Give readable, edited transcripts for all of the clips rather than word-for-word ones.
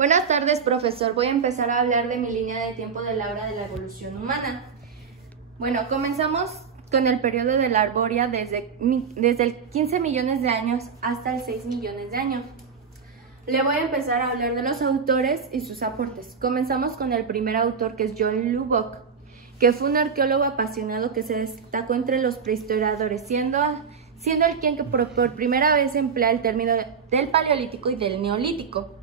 Buenas tardes, profesor. Voy a empezar a hablar de mi línea de tiempo de la hora de la evolución humana. Bueno, comenzamos con el periodo de la Arbórea desde el 15 millones de años hasta el 6 millones de años. Le voy a empezar a hablar de los autores y sus aportes. Comenzamos con el primer autor, que es John Lubbock, que fue un arqueólogo apasionado que se destacó entre los prehistoriadores, siendo el quien que por primera vez emplea el término del Paleolítico y del Neolítico.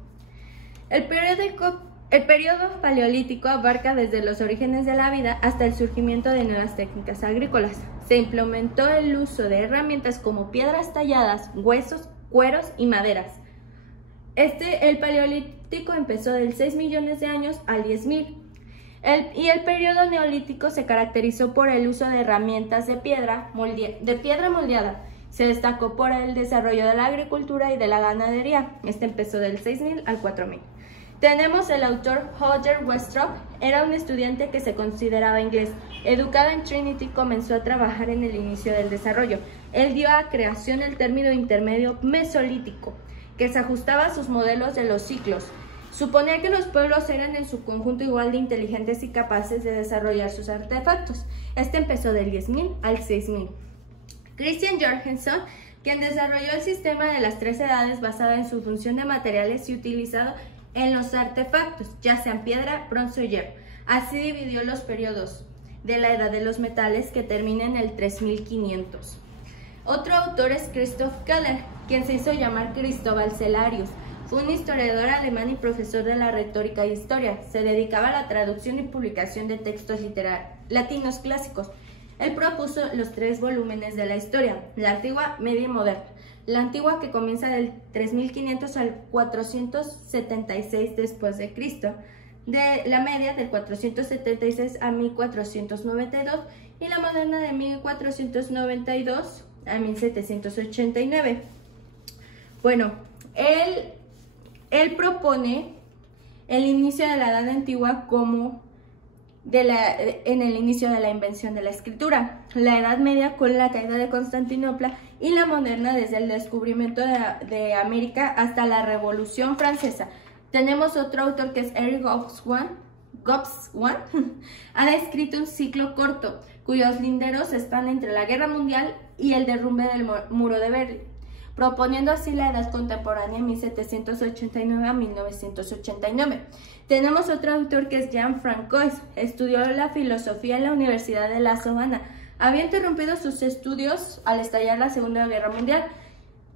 El periodo paleolítico abarca desde los orígenes de la vida hasta el surgimiento de nuevas técnicas agrícolas. Se implementó el uso de herramientas como piedras talladas, huesos, cueros y maderas. El paleolítico empezó del 6 millones de años al 10.000. El periodo neolítico se caracterizó por el uso de herramientas de piedra moldeada. Se destacó por el desarrollo de la agricultura y de la ganadería. Este empezó del 6.000 al 4.000. Tenemos el autor Roger Westropp. Era un estudiante que se consideraba inglés. Educado en Trinity, comenzó a trabajar en el inicio del desarrollo. Él dio a creación el término intermedio mesolítico, que se ajustaba a sus modelos de los ciclos. Suponía que los pueblos eran en su conjunto igual de inteligentes y capaces de desarrollar sus artefactos. Este empezó del 10.000 al 6.000. Christian Jorgensen, quien desarrolló el sistema de las tres edades basado en su función de materiales y utilizado en los artefactos, ya sean piedra, bronce o hierro. Así dividió los periodos de la edad de los metales, que termina en el 3500. Otro autor es Christoph Keller, quien se hizo llamar Cristóbal Celarius. Fue un historiador alemán y profesor de la retórica e historia. Se dedicaba a la traducción y publicación de textos latinos clásicos. Él propuso los 3 volúmenes de la historia: la antigua, media y moderna. La antigua, que comienza del 3500 al 476 después de Cristo, de la media del 476 a 1492 y la moderna de 1492 a 1789. Bueno, él propone el inicio de la Edad Antigua como en el inicio de la invención de la escritura, la Edad Media con la caída de Constantinopla y la moderna desde el descubrimiento de América hasta la Revolución Francesa. Tenemos otro autor, que es Eric Gobsawin. Ha descrito un ciclo corto cuyos linderos están entre la Guerra Mundial y el derrumbe del Muro de Berlín, proponiendo así la edad contemporánea 1789 a 1989. Tenemos otro autor, que es Jean-Francois Cois. Estudió la filosofía en la Universidad de La Sabana. Había interrumpido sus estudios al estallar la Segunda Guerra Mundial,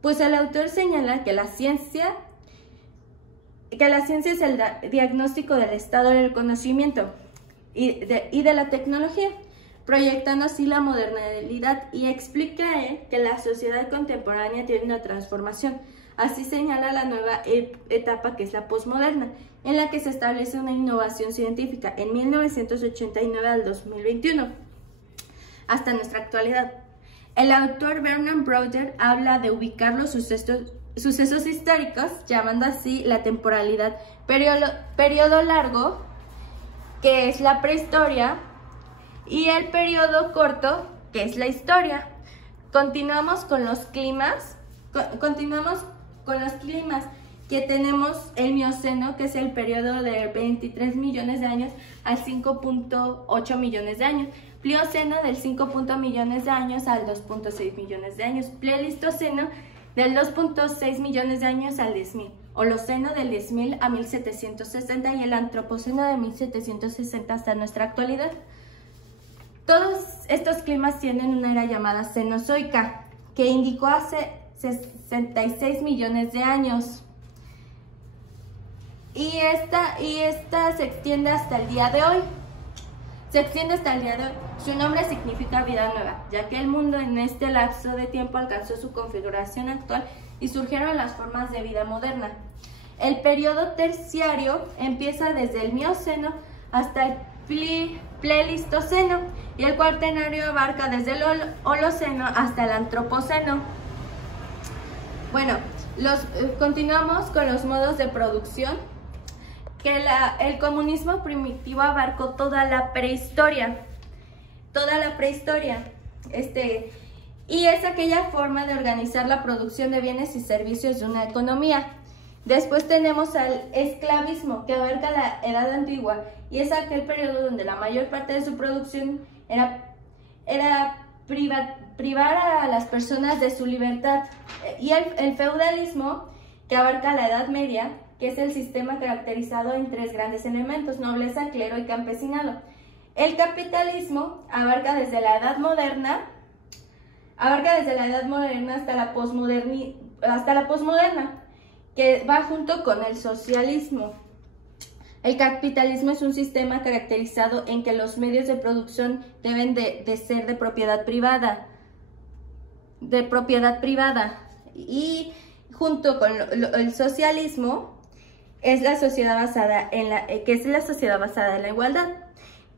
pues el autor señala que la ciencia es el diagnóstico del estado del conocimiento y de la tecnología, proyectando así la modernidad, y explica que la sociedad contemporánea tiene una transformación. Así señala la nueva etapa, que es la posmoderna, en la que se establece una innovación científica en 1989 al 2021, hasta nuestra actualidad. El autor Bernard Browder habla de ubicar los sucesos históricos, llamando así la temporalidad periodo largo, que es la prehistoria, y el periodo corto, que es la historia. Continuamos con los climas, que tenemos el Mioceno, que es el periodo de 23 millones de años al 5.8 millones de años. Plioceno, del 5 millones de años al 2.6 millones de años. Pleistoceno, del 2.6 millones de años al 10.000. Holoceno, del 10.000 a 1760, y el Antropoceno, de 1760 hasta nuestra actualidad. Todos estos climas tienen una era llamada Cenozoica, que indicó hace 66 millones de años. Y esta se extiende hasta el día de hoy. Su nombre significa vida nueva, ya que el mundo en este lapso de tiempo alcanzó su configuración actual y surgieron las formas de vida moderna. El periodo terciario empieza desde el Mioceno hasta el Pleistoceno, y el cuaternario abarca desde el Holoceno hasta el Antropoceno. Bueno, continuamos con los modos de producción, que el comunismo primitivo abarcó toda la prehistoria, y es aquella forma de organizar la producción de bienes y servicios de una economía. Después tenemos al esclavismo, que abarca la Edad Antigua y es aquel periodo donde la mayor parte de su producción era privar a las personas de su libertad. Y el feudalismo, que abarca la Edad Media, que es el sistema caracterizado en tres grandes elementos: nobleza, clero y campesinado. El capitalismo abarca desde la Edad Moderna hasta la posmoderna, que va junto con el socialismo. El capitalismo es un sistema caracterizado en que los medios de producción deben de ser de propiedad privada. Y junto con el socialismo es la sociedad basada en la igualdad.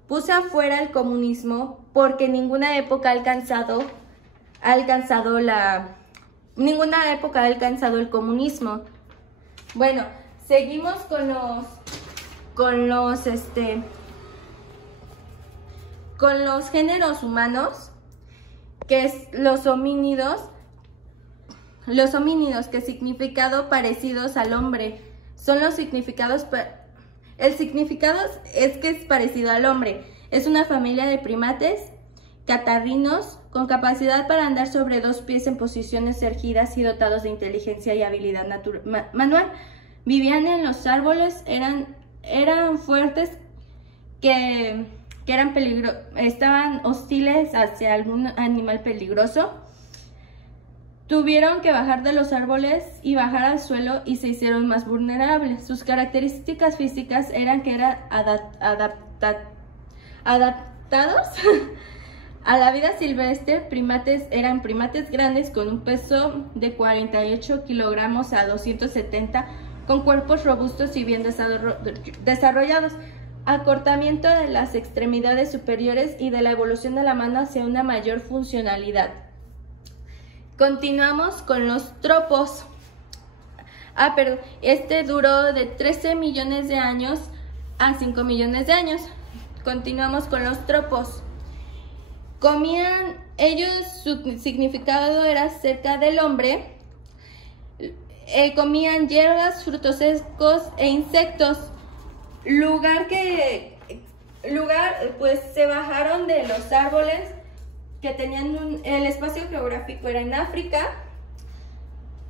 Puse afuera el comunismo porque ninguna época ha alcanzado el comunismo. Bueno, seguimos con los géneros humanos, que es los homínidos, que significado parecidos al hombre. Son los significados, el significado es que es parecido al hombre. Es una familia de primates catarrinos con capacidad para andar sobre dos pies en posiciones erguidas y dotados de inteligencia y habilidad manual. Vivían en los árboles, eran fuertes, estaban hostiles hacia algún animal peligroso. Tuvieron que bajar de los árboles y bajar al suelo y se hicieron más vulnerables. Sus características físicas eran que eran adaptados a la vida silvestre. Eran primates grandes con un peso de 48 kilogramos a 270, con cuerpos robustos y bien desarrollados. Acortamiento de las extremidades superiores y de la evolución de la mano hacia una mayor funcionalidad. Continuamos con los tropos. Este duró de 13 millones de años a 5 millones de años. Continuamos con los tropos. Su significado era cerca del hombre. Comían hierbas, frutos secos e insectos. Pues se bajaron de los árboles que tenían el espacio geográfico era en África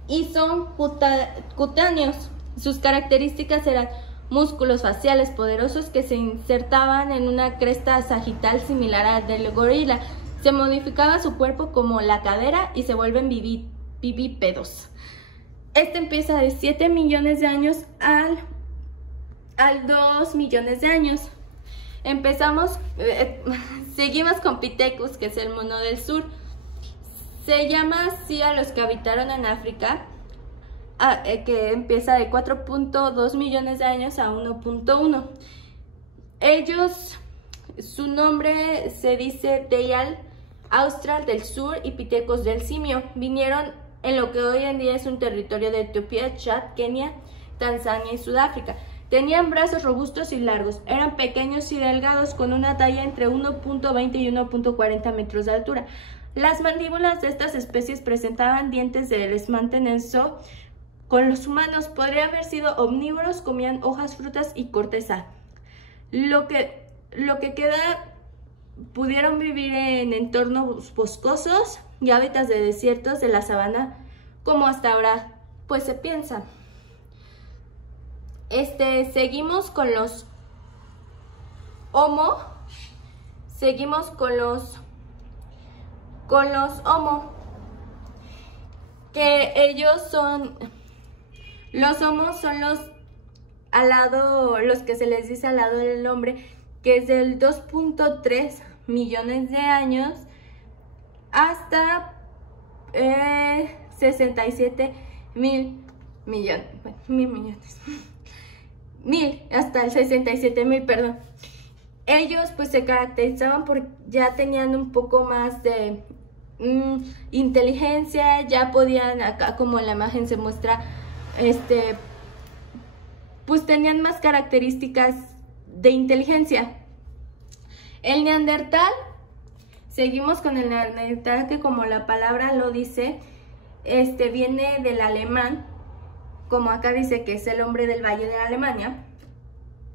y son cutáneos. Sus características eran músculos faciales poderosos que se insertaban en una cresta sagital similar a la del gorila. Se modificaba su cuerpo como la cadera y se vuelven vivípedos. Este empieza de 7 millones de años al 2 millones de años. Seguimos con Pithecus, que es el mono del sur. Se llama así a los que habitaron en África, que empieza de 4.2 millones de años a 1.1. Su nombre se dice Deyal Austral del sur y Pithecus del Simio. Vinieron en lo que hoy en día es un territorio de Etiopía, Chad, Kenia, Tanzania y Sudáfrica. Tenían brazos robustos y largos, eran pequeños y delgados con una talla entre 1.20 y 1.40 metros de altura. Las mandíbulas de estas especies presentaban dientes de desmantenerse con los humanos. Podrían haber sido omnívoros, comían hojas, frutas y corteza. Lo que queda, pudieron vivir en entornos boscosos y hábitats de desiertos de la sabana, como hasta ahora pues se piensa. Seguimos con los Homo. Seguimos con los Homo, que ellos son, los Homos son los que se les dice al lado del hombre, que es del 2.3 millones de años hasta 67 mil millones, hasta el 67.000, perdón. Ellos pues se caracterizaban por ya tenían un poco más de inteligencia, ya podían, acá como en la imagen se muestra, pues tenían más características de inteligencia. El Neandertal, seguimos con el Neandertal, que como la palabra lo dice, viene del alemán, como acá dice que es el hombre del Valle de Alemania,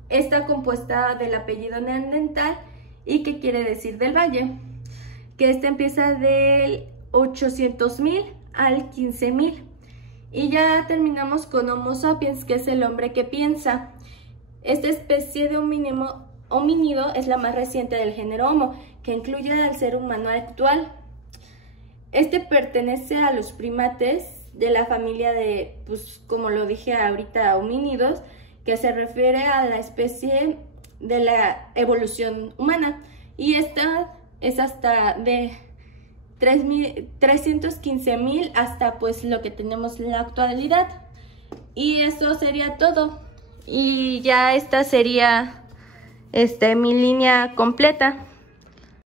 está compuesta del apellido neandertal y que quiere decir del valle, que empieza del 800.000 al 15.000. Y ya terminamos con Homo sapiens, que es el hombre que piensa. Esta especie de homínido es la más reciente del género Homo, que incluye al ser humano actual. Este pertenece a los primates de la familia de, pues como lo dije ahorita, homínidos, que se refiere a la especie de la evolución humana. Y esta es hasta de 315.000 hasta pues lo que tenemos en la actualidad. Y eso sería todo. Y ya esta sería mi línea completa.